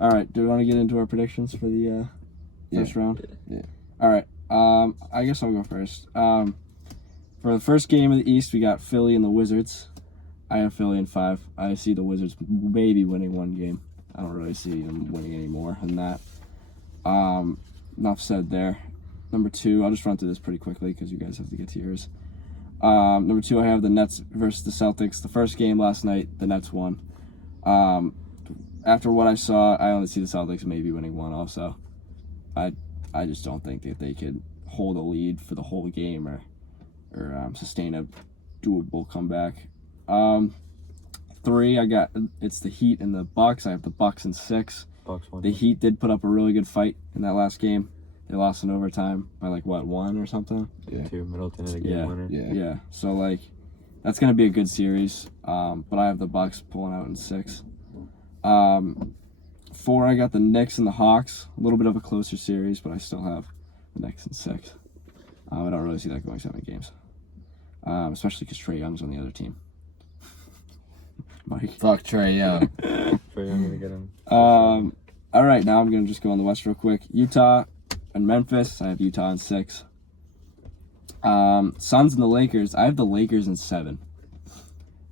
All right. Do we want to get into our predictions for the first round? Yeah. All right. I guess I'll go first. For the first game of the East, we got Philly and the Wizards. I have Philly in 5. I see the Wizards maybe winning one game. I don't really see them winning any more than that. Enough said there. Number 2, I'll just run through this pretty quickly because you guys have to get to yours. Number 2, I have the Nets versus the Celtics. The first game last night, the Nets won. After what I saw, I only see the Celtics maybe winning one also. I just don't think that they could hold a lead for the whole game or sustain a doable comeback. 3, it's the Heat and the Bucks. I have the Bucks in 6. The Heat did put up a really good fight in that last game. They lost in overtime by 1 or something. Yeah. 2 Middleton and a game winner. Yeah. So that's gonna be a good series. But I have the Bucks pulling out in 6. 4, I got the Knicks and the Hawks. A little bit of a closer series, but I still have the Knicks in 6. I don't really see that going 7 games. Especially because Trae Young's on the other team. Mike. Fuck Trae Young. Trae Young gonna get him. All right, now I'm gonna just go on the West real quick. Utah and Memphis. I have Utah in 6. Suns and the Lakers. I have the Lakers in 7.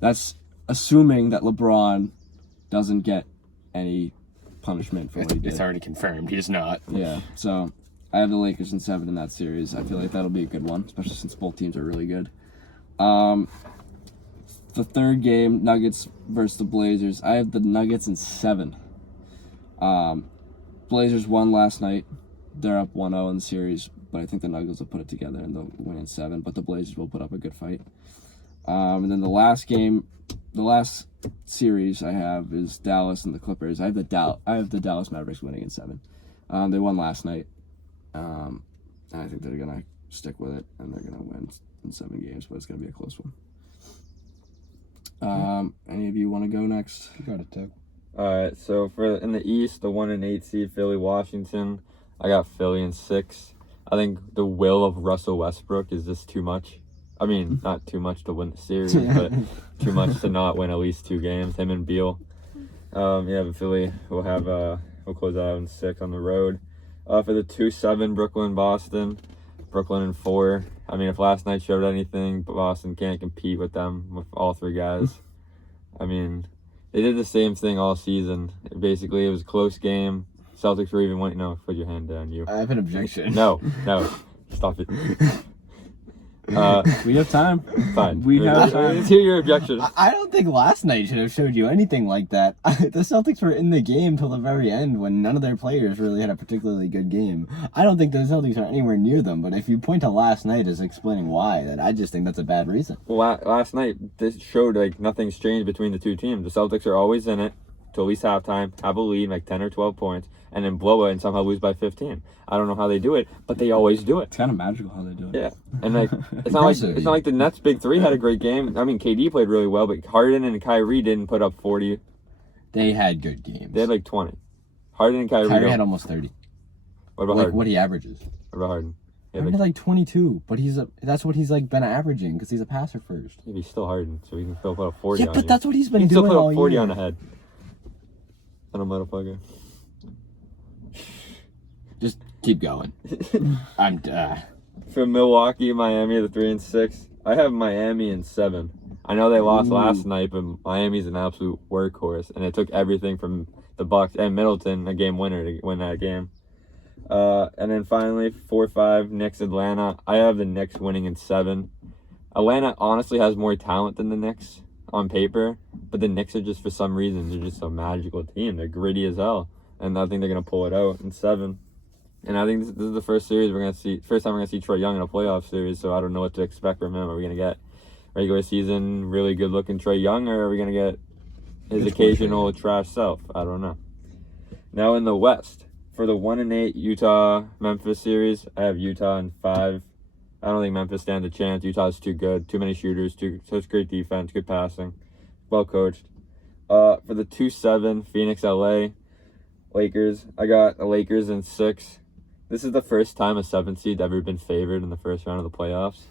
That's assuming that LeBron doesn't get any punishment for what he did. It's already confirmed. He's not. Yeah, so I have the Lakers in 7 in that series. I feel like that'll be a good one, especially since both teams are really good. The third game, Nuggets versus the Blazers. I have the Nuggets in 7. Blazers won last night. They're up 1-0 in the series, but I think the Nuggets will put it together and they'll win in 7, but the Blazers will put up a good fight. And then the last series I have is Dallas and the Clippers. I have the Dallas Mavericks winning in 7. They won last night. And I think they're going to stick with it and they're going to win in 7 games, but it's going to be a close one. Any of you want to go next? You got it, Doug. Alright, so in the East, the 1 and 8 seed, Philly, Washington. I got Philly in 6. I think the will of Russell Westbrook is just too much. I mean, not too much to win the series, but too much to not win at least 2 games. Him and Beal. But Philly will close out in 6 on the road. For the 2-7, Brooklyn, Boston. Brooklyn in 4. I mean, if last night showed anything, Boston can't compete with them, with all 3 guys. I mean, they did the same thing all season. Basically, it was a close game. Celtics were even winning. No, put your hand down, you. I have an objection. No. Stop it. We have time. Fine. We have time. Let's hear your objection. I don't think last night should have showed you anything like that. The Celtics were in the game till the very end when none of their players really had a particularly good game. I don't think the Celtics are anywhere near them, but if you point to last night as explaining why, then I just think that's a bad reason. Well, last night, this showed nothing's changed between the 2 teams. The Celtics are always in it till at least halftime, have a lead, 10 or 12 points, and then blow it and somehow lose by 15. I don't know how they do it, but they always do it. It's kind of magical how they do it. Yeah, and it's not like the Nets' big 3 had a great game. I mean, KD played really well, but Harden and Kyrie didn't put up 40. They had good games. They had 20. Harden and Kyrie had almost 30. What about Harden? What he averages? What about Harden? Harden had 22, but that's what he's been averaging because he's a passer first. Yeah, he's still Harden, so he can still put up 40 on you. Yeah, but that's what he's been doing all year. He can still put up 40 year. on the head. On a motherfucker. Just keep going. I'm For Milwaukee, Miami, the 3 and 6. I have Miami in 7. I know they lost last night, but Miami's an absolute workhorse, and it took everything from the Bucks and Middleton, a game winner, to win that game. And then finally, 4-5, Knicks, Atlanta. I have the Knicks winning in 7. Atlanta honestly has more talent than the Knicks on paper, but the Knicks are just, for some reason, they're just a magical team. They're gritty as hell, and I think they're going to pull it out in 7. And I think this is the first time we're going to see Trae Young in a playoff series, so I don't know what to expect from him. Are we going to get regular season, really good-looking Trae Young, or are we going to get his occasional trash self? I don't know. Now in the West, for the 1 and 8 Utah-Memphis series, I have Utah in 5. I don't think Memphis stands a chance. Utah's too good. Too many shooters. Such great defense. Good passing. Well coached. For the 2-7 Phoenix LA Lakers, I got the Lakers in 6. This is the first time a 7th seed ever been favored in the first round of the playoffs,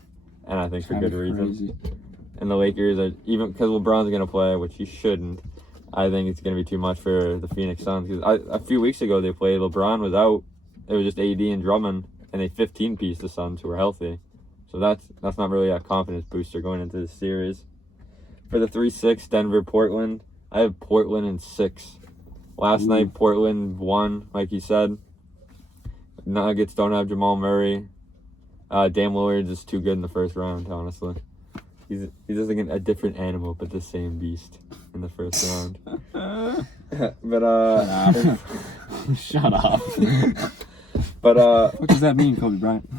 and I think for good reason. And the Lakers are, even because LeBron's going to play, which he shouldn't, I think it's going to be too much for the Phoenix Suns. Because a few weeks ago they played, LeBron was out. It was just AD and Drummond, and they 15-piece the Suns who were healthy. So that's not really a confidence booster going into this series. For the 3-6, Denver, Portland, I have Portland in 6. Last night, Portland won, like you said. Nuggets don't have Jamal Murray. Dame Lillard is too good in the first round, honestly. He's just like a different animal, but the same beast in the first round. But Shut up. but What does that mean, Kobe Bryant?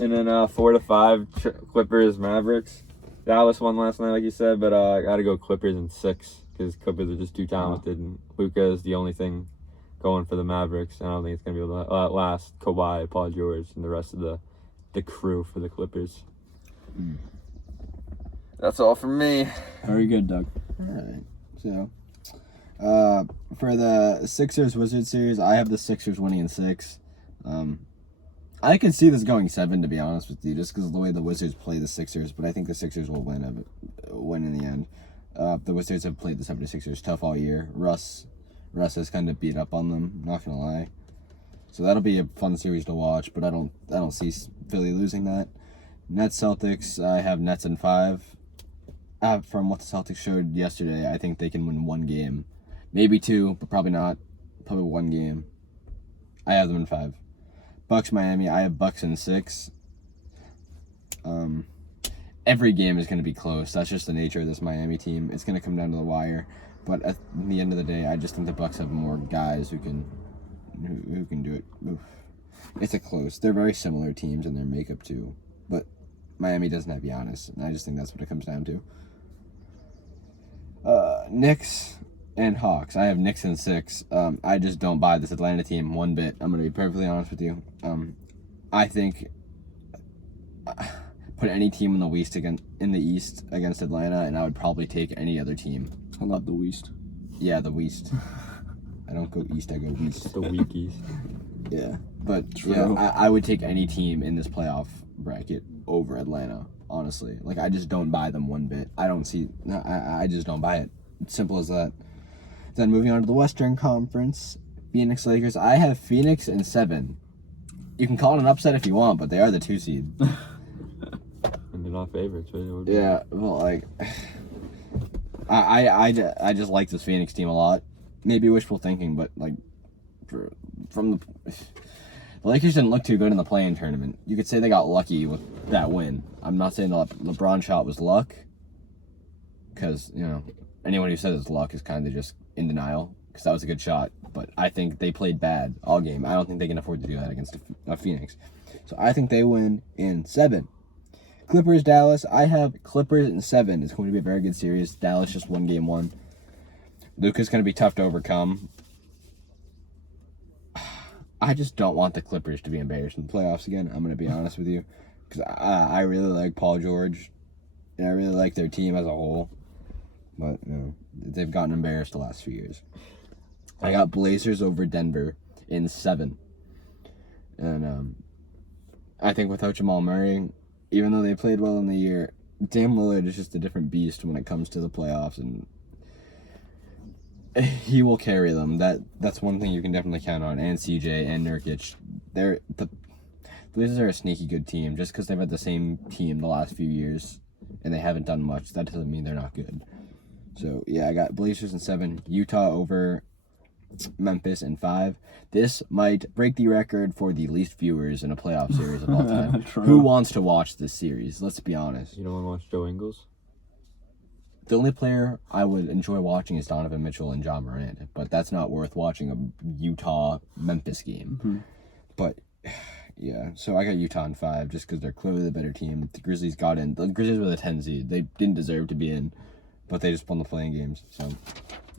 and then 4-5, Clippers, Mavericks. Dallas won last night, like you said, but I got to go Clippers in 6 because Clippers are just too talented, and Luka is the only thing going for the Mavericks. And I don't think it's gonna be able to last Kawhi, Paul George, and the rest of the crew for the Clippers. That's all from me. Very good, Doug. Alright, so for the Sixers-Wizards series, I have the Sixers winning in 6. I could see this going 7, to be honest with you, just because of the way the Wizards play the Sixers, but I think the Sixers will win in the end. The Wizards have played the 76ers tough all year. Russ has kind of beat up on them, not gonna lie. So that'll be a fun series to watch, but I don't see Philly losing that. Nets Celtics, I have Nets in 5. From what the Celtics showed yesterday, I think they can win 1 game. Maybe 2, but probably not. Probably 1 game. I have them in 5. Bucks Miami, I have Bucks in 6. Every game is going to be close. That's just the nature of this Miami team. It's going to come down to the wire. But at the end of the day, I just think the Bucks have more guys who can do it. Oof. It's a close. They're very similar teams in their makeup too. But Miami doesn't have Giannis, and I just think that's what it comes down to. Knicks and Hawks. I have Knicks in 6. I just don't buy this Atlanta team one bit. I'm going to be perfectly honest with you. I think put any team in the East against Atlanta, and I would probably take any other team. I love the East. Yeah, the East. I don't go East, I go East. The weak East. Yeah, but True. yeah, I would take any team in this playoff bracket over Atlanta, honestly. Like, I just don't buy them one bit. I just don't buy it. Simple as that. Then moving on to the Western Conference, Phoenix Lakers. I have Phoenix in 7. You can call it an upset if you want, but they are the 2 seed. And they're not favorites, right? Yeah, well, like, I just like this Phoenix team a lot. Maybe wishful thinking, but like, from the Lakers didn't look too good in the play-in tournament. You could say they got lucky with that win. I'm not saying the LeBron shot was luck, because anyone who says it's luck is kind of just in denial, because that was a good shot. But I think they played bad all game. I don't think they can afford to do that against Phoenix. So I think they win in 7. Clippers, Dallas. I have Clippers in 7. It's going to be a very good series. Dallas just won game 1. Luka's going to be tough to overcome. I just don't want the Clippers to be embarrassed in the playoffs again. I'm going to be honest with you. Because I really like Paul George. And I really like their team as a whole. But, they've gotten embarrassed the last few years. I got Blazers over Denver in 7. And I think without Jamal Murray, even though they played well in the year, Dame Lillard is just a different beast when it comes to the playoffs, and he will carry them. That's one thing you can definitely count on. And CJ and Nurkic, the Blazers are a sneaky good team. Just because they've had the same team the last few years and they haven't done much, that doesn't mean they're not good. So yeah, I got Blazers in 7, Utah over Memphis in 5. This might break the record for the least viewers in a playoff series of all time. Who wants to watch this series? Let's be honest. You don't want to watch Joe Ingles? The only player I would enjoy watching is Donovan Mitchell and John Morant, but that's not worth watching a Utah-Memphis game. Mm-hmm. But yeah, so I got Utah in 5 just because they're clearly the better team. The Grizzlies got in. The Grizzlies were the 10 seed. They didn't deserve to be in, but they just won the playing games. So